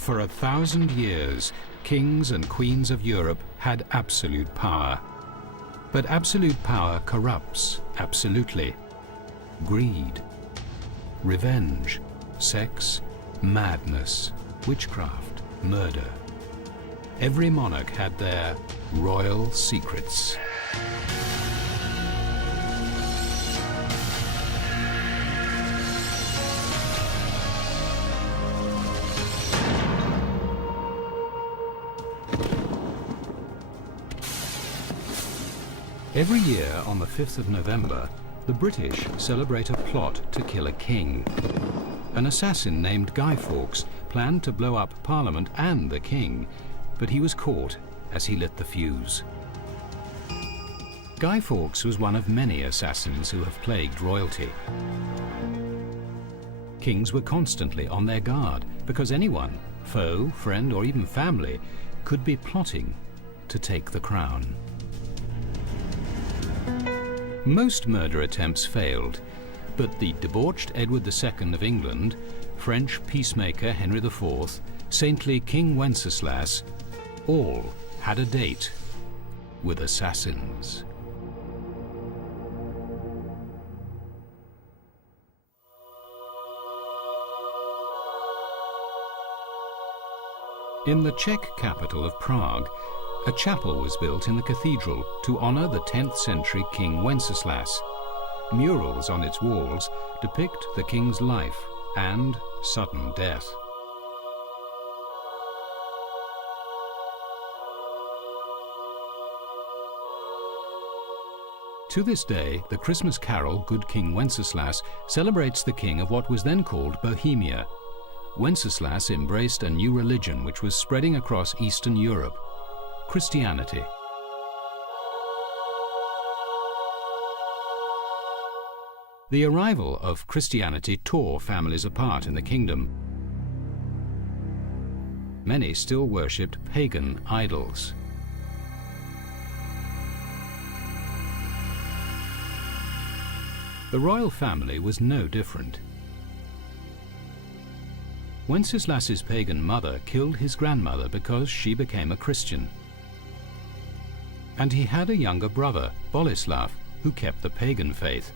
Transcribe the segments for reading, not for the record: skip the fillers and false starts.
For 1,000 years, kings and queens of Europe had absolute power. But absolute power corrupts absolutely. Greed, revenge, sex, madness, witchcraft, murder. Every monarch had their royal secrets. Every year on the 5th of November, the British celebrate a plot to kill a king. An assassin named Guy Fawkes planned to blow up Parliament and the king, but he was caught as he lit the fuse. Guy Fawkes was one of many assassins who have plagued royalty. Kings were constantly on their guard because anyone, foe, friend, or even family, could be plotting to take the crown. Most murder attempts failed, but the debauched Edward II of England, French peacemaker Henry IV, saintly King Wenceslas, all had a date with assassins. In the Czech capital of Prague, a chapel was built in the cathedral to honor the 10th century King Wenceslas. Murals on its walls depict the king's life and sudden death. To this day, the Christmas carol Good King Wenceslas celebrates the king of what was then called Bohemia. Wenceslas embraced a new religion which was spreading across Eastern Europe: Christianity. The arrival of Christianity tore families apart in the kingdom. Many still worshipped pagan idols. The royal family was no different. Wenceslas's pagan mother killed his grandmother because she became a Christian. And he had a younger brother, Boleslav, who kept the pagan faith.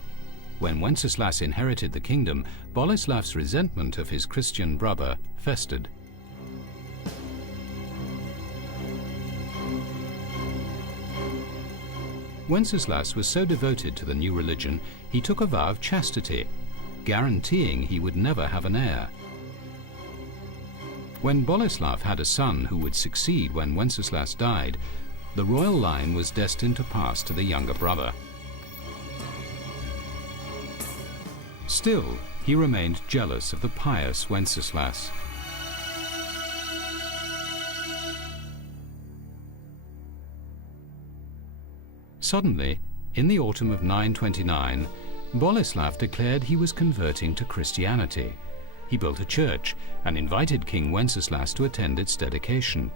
When Wenceslas inherited the kingdom, Boleslav's resentment of his Christian brother festered. Wenceslas was so devoted to the new religion, he took a vow of chastity, guaranteeing he would never have an heir. When Boleslav had a son who would succeed when Wenceslas died, the royal line was destined to pass to the younger brother. Still, he remained jealous of the pious Wenceslas. Suddenly, in the autumn of 929, Boleslav declared he was converting to Christianity. He built a church and invited King Wenceslas to attend its dedication.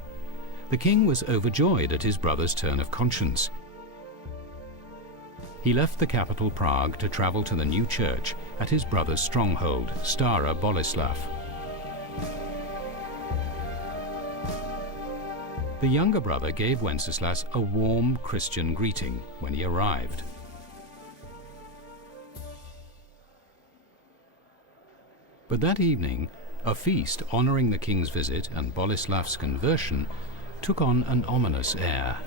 The king was overjoyed at his brother's turn of conscience. He left the capital Prague to travel to the new church at his brother's stronghold, Stara Boleslav. The younger brother gave Wenceslas a warm Christian greeting when he arrived. But that evening, a feast honoring the king's visit and Boleslav's conversion took on an ominous air.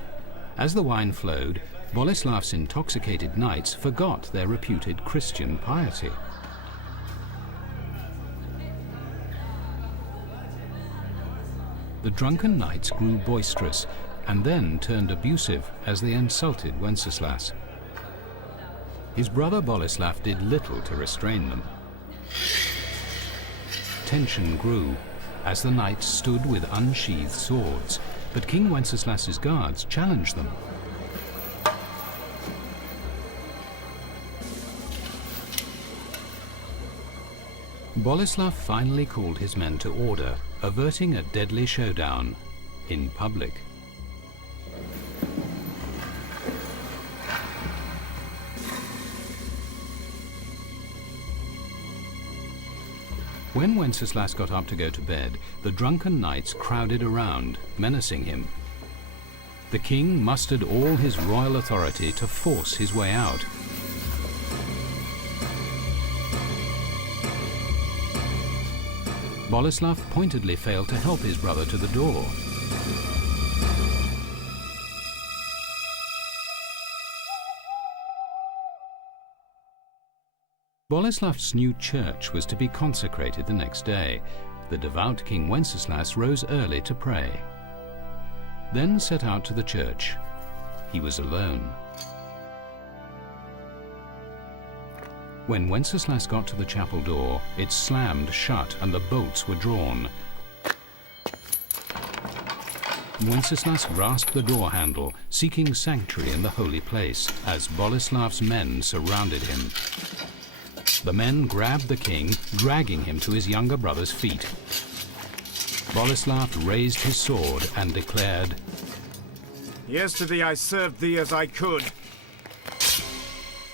As the wine flowed, Boleslav's intoxicated knights forgot their reputed Christian piety. The drunken knights grew boisterous and then turned abusive as they insulted Wenceslas. His brother Boleslav did little to restrain them. Tension grew as the knights stood with unsheathed swords, but King Wenceslas's guards challenged them. Boleslav finally called his men to order, averting a deadly showdown in public. When Wenceslas got up to go to bed, the drunken knights crowded around, menacing him. The king mustered all his royal authority to force his way out. Boleslav pointedly failed to help his brother to the door. Boleslav's new church was to be consecrated the next day. The devout King Wenceslas rose early to pray, then set out to the church. He was alone. When Wenceslas got to the chapel door, it slammed shut and the bolts were drawn. Wenceslas grasped the door handle, seeking sanctuary in the holy place, as Boleslav's men surrounded him. The men grabbed the king, dragging him to his younger brother's feet. Boleslav raised his sword and declared, "Yesterday I served thee as I could.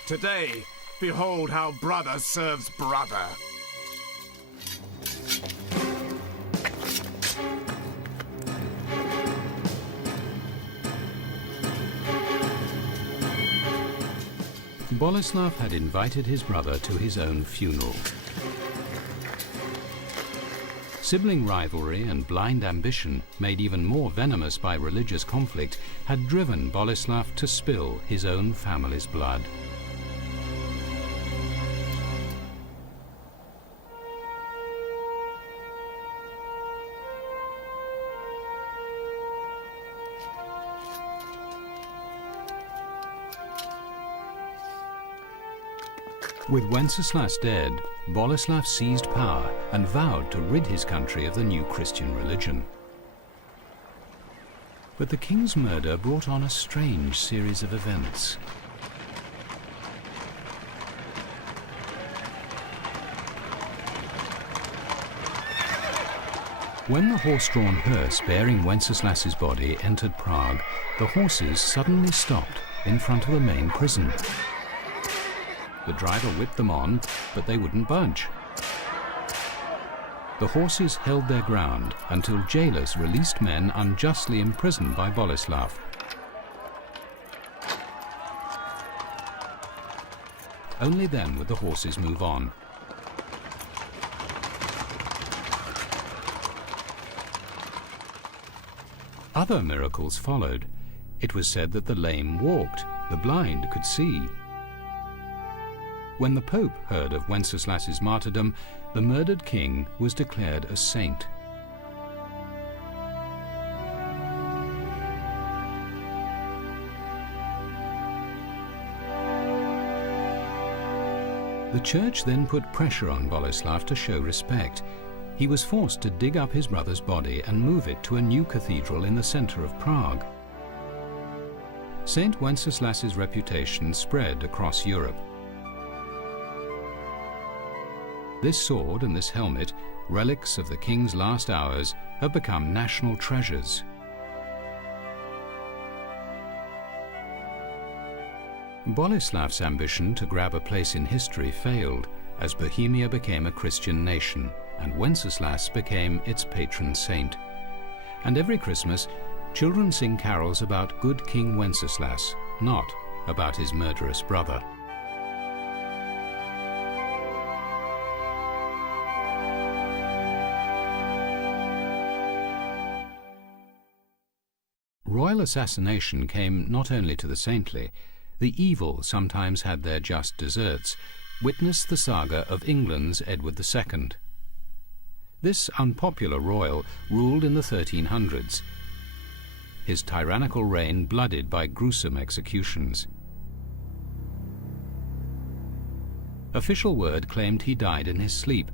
Today, behold how brother serves brother." Boleslav had invited his brother to his own funeral. Sibling rivalry and blind ambition, made even more venomous by religious conflict, had driven Boleslav to spill his own family's blood. With Wenceslas dead, Boleslav seized power and vowed to rid his country of the new Christian religion. But the king's murder brought on a strange series of events. When the horse-drawn hearse bearing Wenceslas's body entered Prague, the horses suddenly stopped in front of the main prison. The driver whipped them on, but they wouldn't budge. The horses held their ground until jailers released men unjustly imprisoned by Boleslav. Only then would the horses move on. Other miracles followed. It was said that the lame walked, the blind could see. When the Pope heard of Wenceslas's martyrdom, the murdered king was declared a saint. The church then put pressure on Boleslav to show respect. He was forced to dig up his brother's body and move it to a new cathedral in the center of Prague. Saint Wenceslas's reputation spread across Europe. This sword and this helmet, relics of the king's last hours, have become national treasures. Boleslav's ambition to grab a place in history failed, as Bohemia became a Christian nation, and Wenceslas became its patron saint. And every Christmas, children sing carols about good King Wenceslas, not about his murderous brother. Royal assassination came not only to the saintly. The evil sometimes had their just deserts. Witness the saga of England's Edward II. This unpopular royal ruled in the 1300s. His tyrannical reign blooded by gruesome executions. Official word claimed he died in his sleep.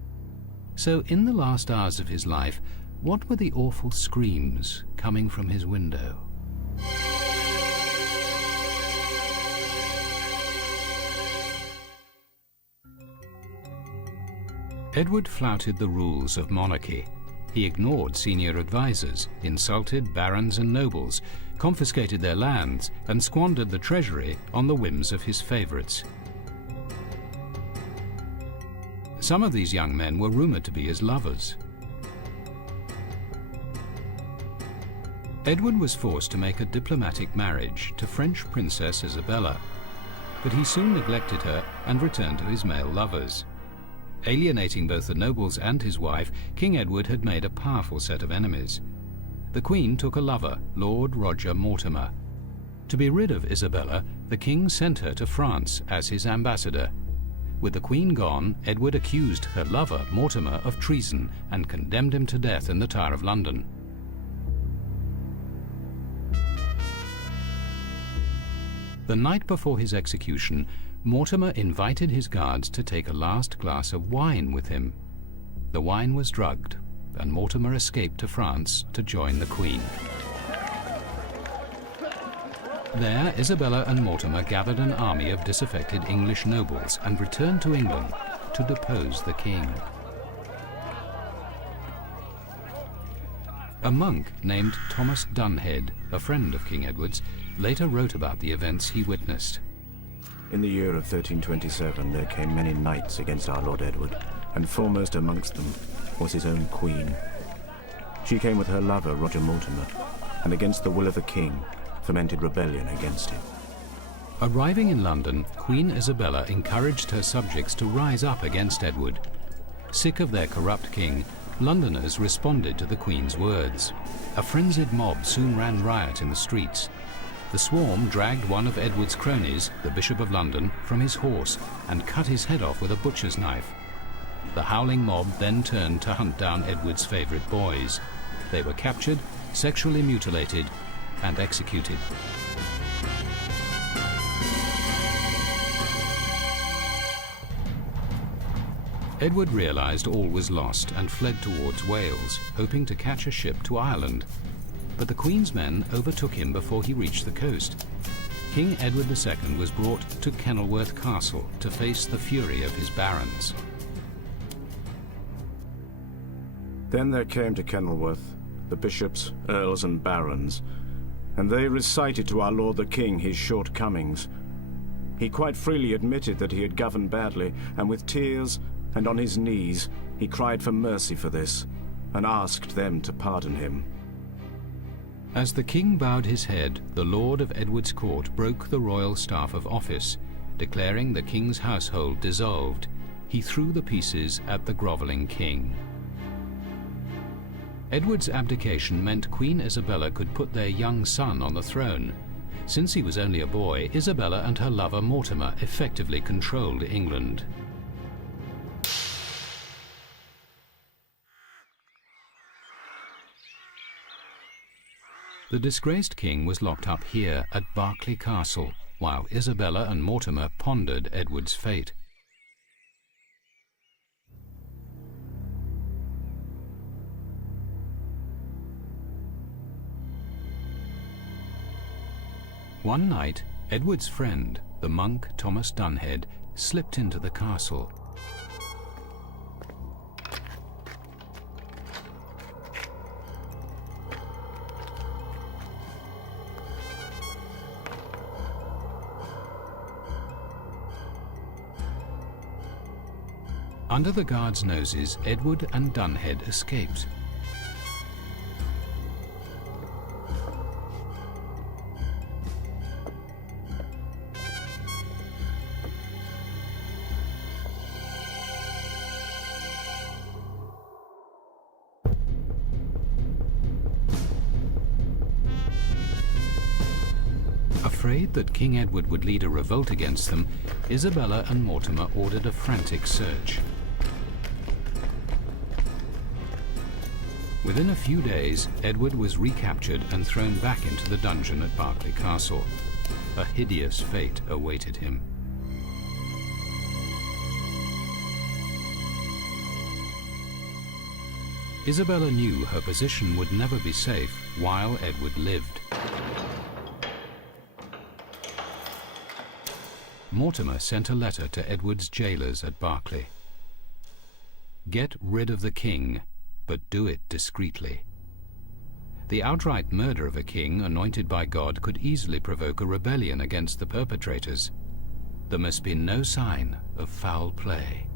So in the last hours of his life, what were the awful screams coming from his window? Edward flouted the rules of monarchy. He ignored senior advisors, insulted barons and nobles, confiscated their lands, and squandered the treasury on the whims of his favorites. Some of these young men were rumoured to be his lovers. Edward was forced to make a diplomatic marriage to French Princess Isabella, but he soon neglected her and returned to his male lovers. Alienating both the nobles and his wife, King Edward had made a powerful set of enemies. The Queen took a lover, Lord Roger Mortimer. To be rid of Isabella, the King sent her to France as his ambassador. With the Queen gone, Edward accused her lover, Mortimer, of treason and condemned him to death in the Tower of London. The night before his execution, Mortimer invited his guards to take a last glass of wine with him. The wine was drugged, and Mortimer escaped to France to join the Queen. There, Isabella and Mortimer gathered an army of disaffected English nobles and returned to England to depose the king. A monk named Thomas Dunhead, a friend of King Edward's, later wrote about the events he witnessed. In the year of 1327 there came many knights against our Lord Edward, and foremost amongst them was his own queen. She came with her lover Roger Mortimer, and against the will of the king fomented rebellion against him. Arriving in London, Queen Isabella encouraged her subjects to rise up against Edward. Sick of their corrupt king, Londoners responded to the Queen's words. A frenzied mob soon ran riot in the streets. The swarm dragged one of Edward's cronies, the Bishop of London, from his horse and cut his head off with a butcher's knife. The howling mob then turned to hunt down Edward's favourite boys. They were captured, sexually mutilated, and executed. Edward realised all was lost and fled towards Wales, hoping to catch a ship to Ireland. But the Queen's men overtook him before he reached the coast. King Edward II was brought to Kenilworth Castle to face the fury of his barons. Then there came to Kenilworth the bishops, earls and barons, and they recited to our Lord the King his shortcomings. He quite freely admitted that he had governed badly, and with tears and on his knees he cried for mercy for this, and asked them to pardon him. As the king bowed his head, the Lord of Edward's court broke the royal staff of office, declaring the king's household dissolved. He threw the pieces at the grovelling king. Edward's abdication meant Queen Isabella could put their young son on the throne. Since he was only a boy, Isabella and her lover Mortimer effectively controlled England. The disgraced king was locked up here at Berkeley Castle, while Isabella and Mortimer pondered Edward's fate. One night, Edward's friend, the monk Thomas Dunhead, slipped into the castle. Under the guards' noses, Edward and Dunhead escaped. Afraid that King Edward would lead a revolt against them, Isabella and Mortimer ordered a frantic search. Within a few days, Edward was recaptured and thrown back into the dungeon at Berkeley Castle. A hideous fate awaited him. Isabella knew her position would never be safe while Edward lived. Mortimer sent a letter to Edward's jailers at Berkeley. Get rid of the king, but do it discreetly. The outright murder of a king anointed by God could easily provoke a rebellion against the perpetrators. There must be no sign of foul play.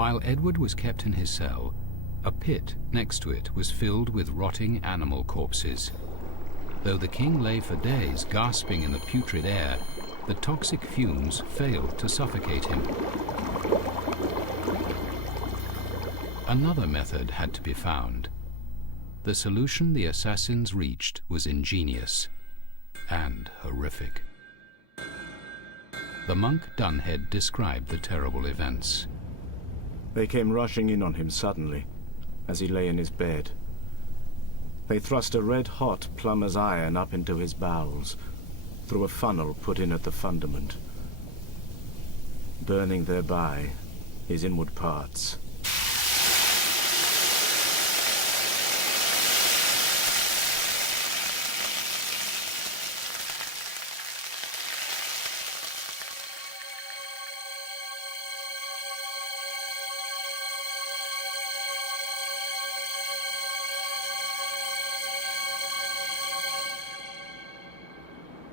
While Edward was kept in his cell, a pit next to it was filled with rotting animal corpses. Though the king lay for days gasping in the putrid air, the toxic fumes failed to suffocate him. Another method had to be found. The solution the assassins reached was ingenious and horrific. The monk Dunhead described the terrible events. They came rushing in on him suddenly, as he lay in his bed. They thrust a red-hot plumber's iron up into his bowels, through a funnel put in at the fundament, burning thereby his inward parts.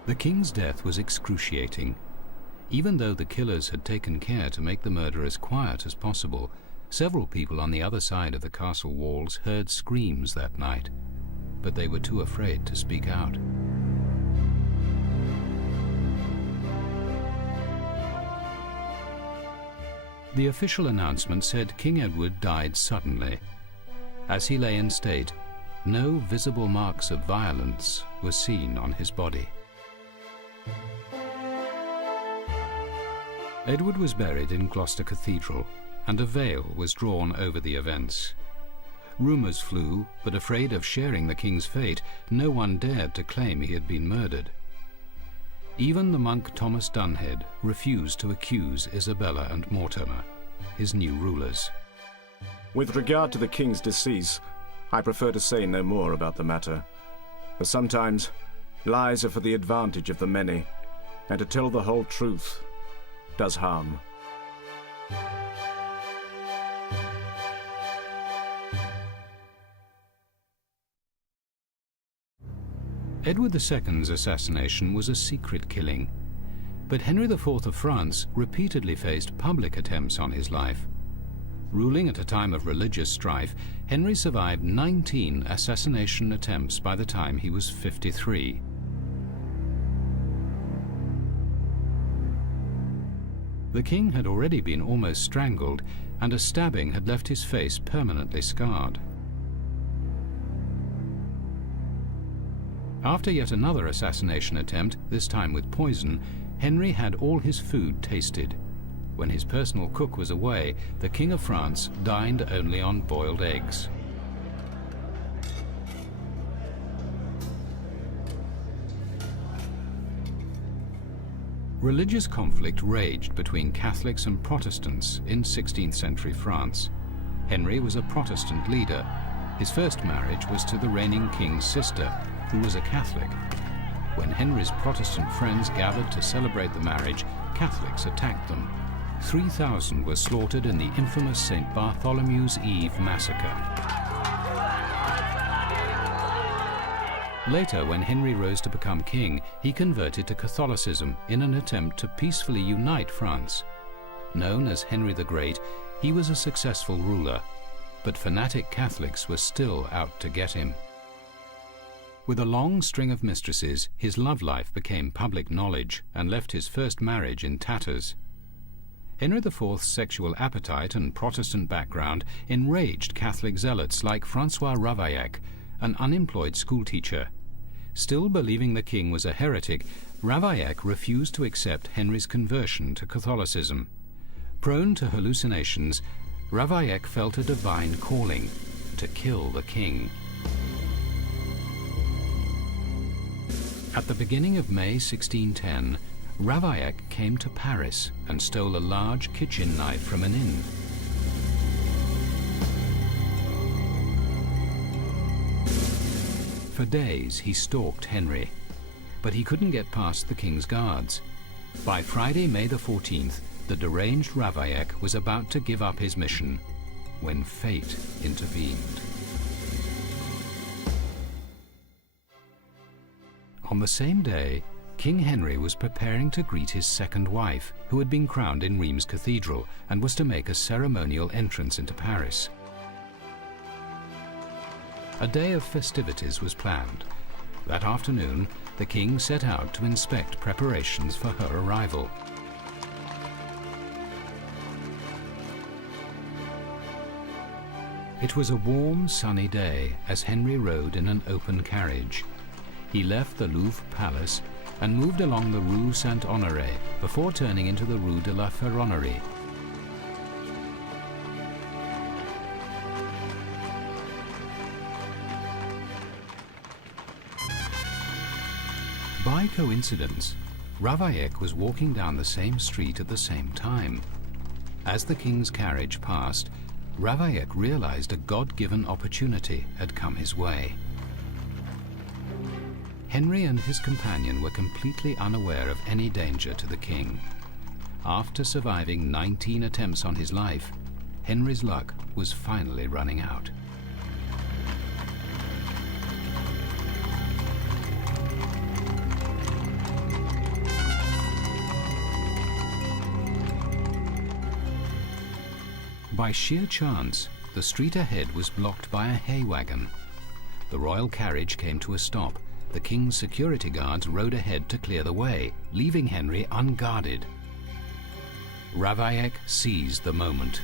The king's death was excruciating. Even though the killers had taken care to make the murder as quiet as possible, several people on the other side of the castle walls heard screams that night, but they were too afraid to speak out. The official announcement said King Edward died suddenly. As he lay in state, no visible marks of violence were seen on his body. Edward was buried in Gloucester Cathedral, and a veil was drawn over the events. Rumours flew, but afraid of sharing the king's fate, no one dared to claim he had been murdered. Even the monk Thomas Dunhead refused to accuse Isabella and Mortimer, his new rulers. With regard to the king's decease, I prefer to say no more about the matter, for sometimes lies are for the advantage of the many, and to tell the whole truth does harm. Edward II's assassination was a secret killing, but Henry IV of France repeatedly faced public attempts on his life. Ruling at a time of religious strife, Henry survived 19 assassination attempts by the time he was 53. The king had already been almost strangled, and a stabbing had left his face permanently scarred. After yet another assassination attempt, this time with poison, Henry had all his food tasted. When his personal cook was away, the King of France dined only on boiled eggs. Religious conflict raged between Catholics and Protestants in 16th century France. Henry was a Protestant leader. His first marriage was to the reigning king's sister, who was a Catholic. When Henry's Protestant friends gathered to celebrate the marriage, Catholics attacked them. 3,000 were slaughtered in the infamous St. Bartholomew's Eve massacre. Later, when Henry rose to become king, he converted to Catholicism in an attempt to peacefully unite France. Known as Henry the Great, he was a successful ruler, but fanatic Catholics were still out to get him. With a long string of mistresses, his love life became public knowledge and left his first marriage in tatters. Henry IV's sexual appetite and Protestant background enraged Catholic zealots like Francois Ravaillac, an unemployed schoolteacher. Still believing the king was a heretic, Ravaillac refused to accept Henry's conversion to Catholicism. Prone to hallucinations, Ravaillac felt a divine calling to kill the king. At the beginning of May 1610, Ravaillac came to Paris and stole a large kitchen knife from an inn. For days he stalked Henry, but he couldn't get past the king's guards. By Friday, May the 14th, the deranged Ravaillac was about to give up his mission when fate intervened. On the same day, King Henry was preparing to greet his second wife, who had been crowned in Rheims Cathedral and was to make a ceremonial entrance into Paris. A day of festivities was planned. That afternoon, the king set out to inspect preparations for her arrival. It was a warm, sunny day as Henry rode in an open carriage. He left the Louvre Palace and moved along the Rue Saint-Honoré before turning into the Rue de la Ferronnerie. By coincidence, Ravaillac was walking down the same street at the same time. As the king's carriage passed, Ravaillac realized a God-given opportunity had come his way. Henry and his companion were completely unaware of any danger to the king. After surviving 19 attempts on his life, Henry's luck was finally running out. By sheer chance, the street ahead was blocked by a hay wagon. The royal carriage came to a stop. The king's security guards rode ahead to clear the way, leaving Henry unguarded. Ravaillac seized the moment.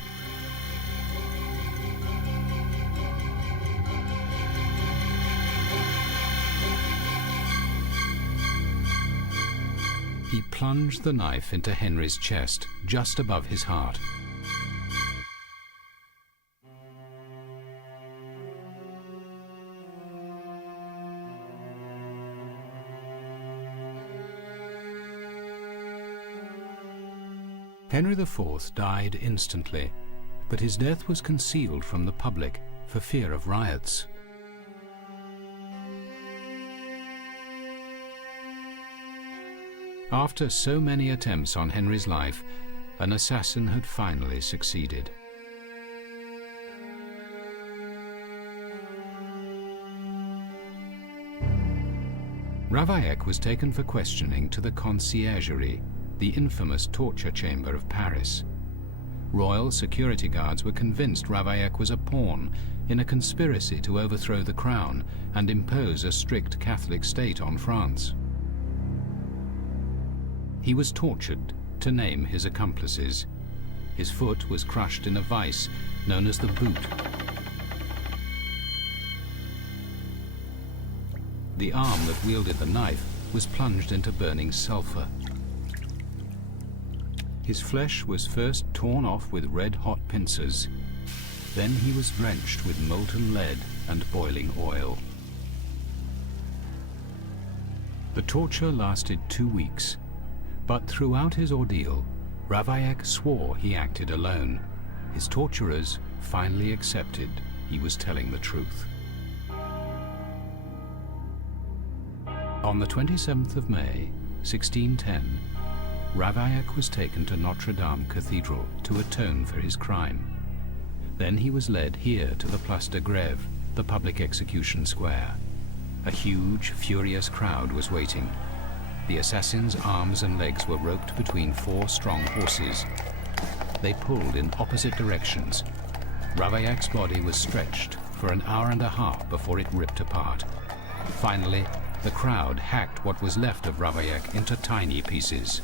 He plunged the knife into Henry's chest, just above his heart. Henry IV died instantly, but his death was concealed from the public for fear of riots. After so many attempts on Henry's life, an assassin had finally succeeded. Ravaillac was taken for questioning to the Conciergerie, the infamous torture chamber of Paris. Royal security guards were convinced Ravaillac was a pawn in a conspiracy to overthrow the crown and impose a strict Catholic state on France. He was tortured to name his accomplices. His foot was crushed in a vice known as the boot. The arm that wielded the knife was plunged into burning sulfur. His flesh was first torn off with red-hot pincers. Then he was drenched with molten lead and boiling oil. The torture lasted 2 weeks, but throughout his ordeal, Ravaillac swore he acted alone. His torturers finally accepted he was telling the truth. On the 27th of May, 1610, Ravaillac was taken to Notre Dame Cathedral to atone for his crime. Then he was led here to the Place de Grève, the public execution square. A huge, furious crowd was waiting. The assassin's arms and legs were roped between 4 strong horses. They pulled in opposite directions. Ravaillac's body was stretched for an hour and a half before it ripped apart. Finally, the crowd hacked what was left of Ravaillac into tiny pieces.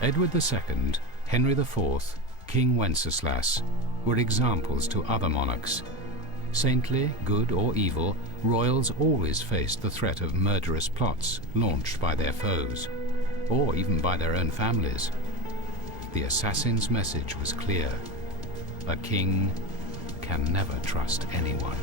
Edward II, Henry IV, King Wenceslas were examples to other monarchs. Saintly, good or evil, royals always faced the threat of murderous plots launched by their foes, or even by their own families. The assassin's message was clear: a king can never trust anyone.